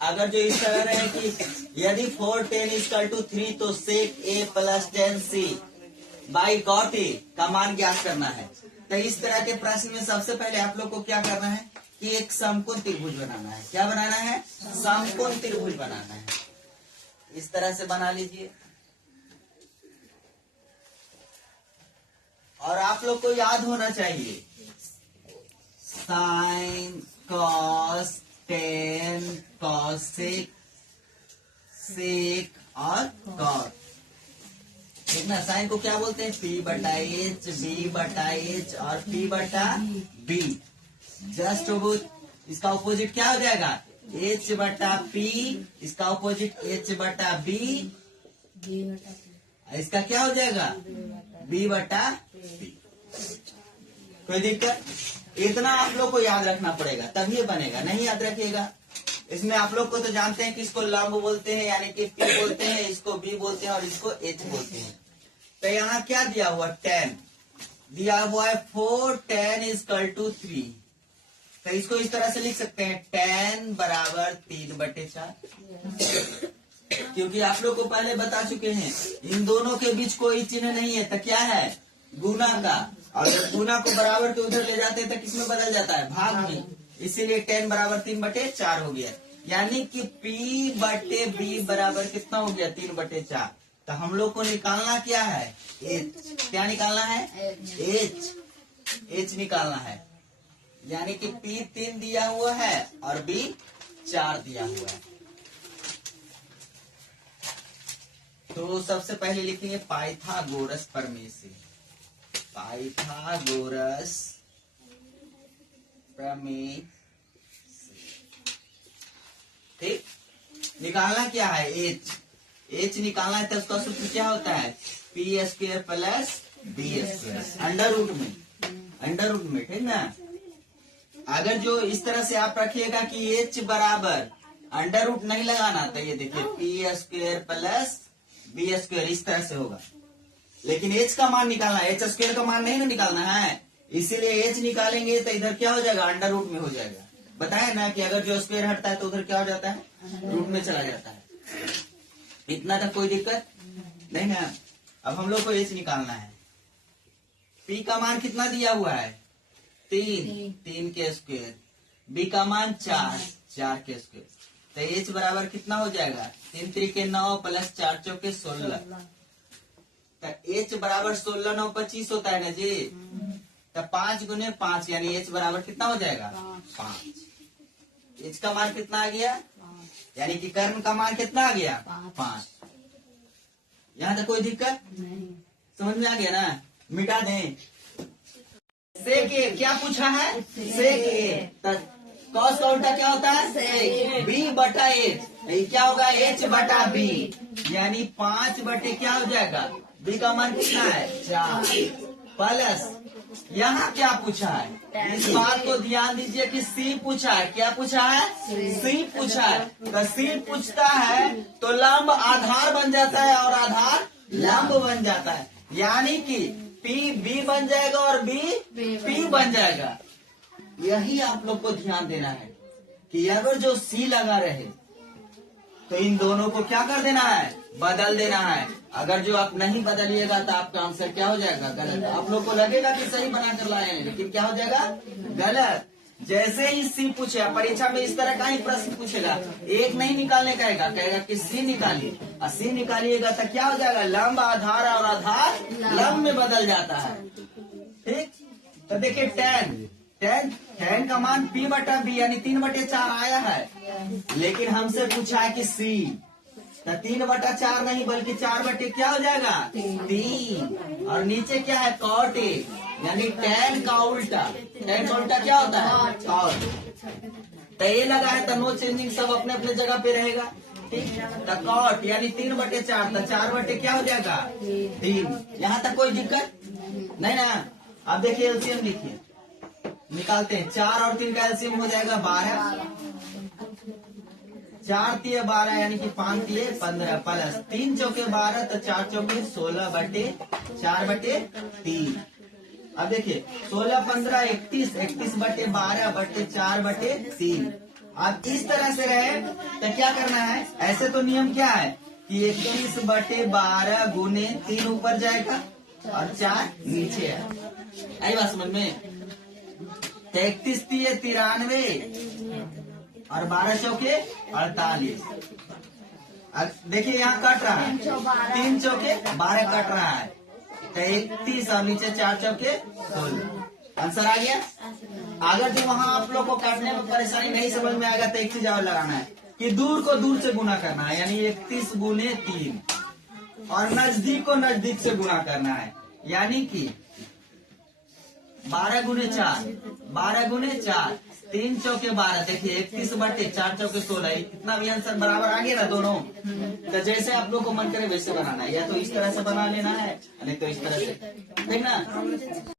अगर जो इस तरह रहे कि यदि 4 10 इक्वल टू 3 तो sec a plus 10 c by cot a का मान ज्ञात करना है। तो इस तरह के प्रश्न में सबसे पहले आप लोग को क्या करना है कि एक समकोण त्रिभुज बनाना है। क्या बनाना है? समकोण त्रिभुज बनाना है। इस तरह से बना लीजिए। और आप लोग को याद होना चाहिए sine cos tan cosec sec और कॉट। ठीक ना? साइन को क्या बोलते हैं? P बटा H, B बटा H और P बटा B। जस्ट इसका ऑपोजिट क्या हो जाएगा? H बटा P, इसका ऑपोजिट H बटा B, इसका क्या हो जाएगा? B बटा P। कोई दिक्कत? इतना आप लोग को याद रखना पड़ेगा तभी ये बनेगा, नहीं याद रखिएगा। इसमें आप लोग को तो जानते हैं कि इसको लंब बोलते हैं यानी कि P बोलते हैं, इसको B बोलते हैं और इसको H बोलते हैं। तो यहाँ क्या दिया हुआ? 10 दिया हुआ है। 4 10 इक्वल टू 3। तो इसको इस तरह से लिख सकते हैं 10 बराबर 3/4। क्योंकि आप लोग को पहले बता चुके हैं इन दोनों के बीच कोई चिन्ह नहीं है, तो क्या है? गुना का। और जब गुना को बराबर के उधर ले जाते हैं तो किसमें बदल जाता है? भाग में। इसीलिए 10 बराबर 3/4 हो गया। यानी कि P बटे B बराबर कितना हो गया? 3/4। तो हम लोग को निकालना क्या है? H। क्या निकालना है? H निकालना है। यानी कि P 3 दिया हुआ है और B 4 दिया हुआ है। तो सबसे पहले लिखेंगे पाइथागोरस प्रमेय से। पाइथागोरस प्रमेय। ठीक, निकालना क्या है? H निकालना है। तो उसका सूत्र क्या होता है? P² plus B²। Under root में। ठीक ना? अगर जो इस तरह से आप रखिएगा कि H बराबर अंडर रूट नहीं लगाना, तो ये देखिए P² प्लस B², इस तरह से होगा। लेकिन H का मान निकालना है, H² का मान नहीं ना निकालना है। इसीलिए H निकालेंगे तो इधर क्या हो जाएगा? अंडर रूट में हो जाएगा। बताया ना कि अगर जो स्क्वायर हटता है तो उधर क्या हो जाता है? रूट में चला जाता है। इतना तक कोई दिक्कत नहीं ना? अब हम लोग को H निकालना है। P का मान कितना दिया हुआ है? 3 के स्क्वायर। B का मान 4 के स्क्वायर। तो H बराबर कितना हो जाएगा? 3 3 9 प्लस 4 4 16। तो H बराबर 16 9 25 होता है ना जी। तो 5 गुने 5 यानी H बराबर कितना हो जाएगा? 5। H का मान कितना आ गया? यानी कि कर्ण का मान कितना आ गया? 5। यहाँ तक कोई दिक्कत समझ में आ गया ना? मिटा दें। सेक ए क्या पूछा है? सेक ए। कॉस का उल्टा क्या होता है? सेक। B बटा H क्या होगा? H बटा B। यानी 5 बटे क्या हो जाएगा? B का मान कितना है? 4 प्लस यहाँ क्या पूछा है? इस बात को ध्यान दीजिए कि C पूछा है। क्या पूछा है? C पूछा है। तो C पूछता है तो लंब आधार बन जाता है और आधार लंब बन जाता है। यानी कि P B बन जाएगा और B P बन जाएगा। यही आप लोग को ध्यान देना है कि अगर जो C लगा रहे तो इन दोनों को क्या कर देना है? बदल देना है। अगर जो आप नहीं बदलिएगा तो आपका आंसर क्या हो जाएगा? गलत। आप लोग को लगेगा कि सही बना कर लाए हैं, लेकिन क्या हो जाएगा? गलत। जैसे ही C पूछेगा परीक्षा में, इस तरह का ही प्रश्न पूछेगा, एक नहीं निकालने कहेगा कि C निकालिए। और C निकालिएगा तो क्या हो जाएगा? लंब आधार और आधार लंब में बदल जाता है। ठीक, तो देखिए 10 का मान P बटा B यानी 3/4 आया है। लेकिन हमसे पूछा है कि C, तो 3/4 नहीं बल्कि 4 बटे क्या हो जाएगा? 3। और नीचे क्या है? कॉट A यानी tan का उल्टा। tan का उल्टा क्या होता है? कॉट। तो ये लगा है तो नो चेंजिंग, सब अपने अपने जगह पे रहेगा। ठीक, तो कॉट यानी 3/4। तो 4 बटे क्या हो जाएगा? 3। यहाँ तक कोई दिक्कत नहीं ना? अब देखिए एलसीएम लिखिए, निकालते हैं। 4 और 3 का एलसीएम हो जाएगा 12। 4 3 12 यानी कि 5 3 15 प्लस 3 चौके 12 तो 4 चौके 16 बटे 4 बटे 3। अब देखिए 16 15 31 31 बटे 12 बटे 4 बटे 3। अब इस तरह से रहे तो क्या करना है, ऐसे तो नियम क्या है कि 21/12 गुने 3 ऊपर जाएगा और 4 नीचे है। आई बात समझ में? तो 31 3 93 और 12 चौके 48। देखिए यहाँ कट रहा है, 3 चौके 12 कट रहा है, तो 31 और नीचे 4 चौके 16। आंसर आ गया। अगर जो वहां आप लोग को काटने में परेशानी नहीं समझ में आएगा तो एक चीज और लगाना है कि दूर को दूर से गुना करना है, यानी 31 गुने 3, और नजदीक को नजदीक से गुना करना है, यानी कि 12 गुने 4, 12 गुने 4, 3 चौके 12। देखिए 31/4 चौके 16, इतना भी आंसर बराबर आ गया ना दोनों। तो जैसे आप लोग को मन करे वैसे बनाना है, या तो इस तरह से बना लेना है, नहीं तो इस तरह से, ठीक ना।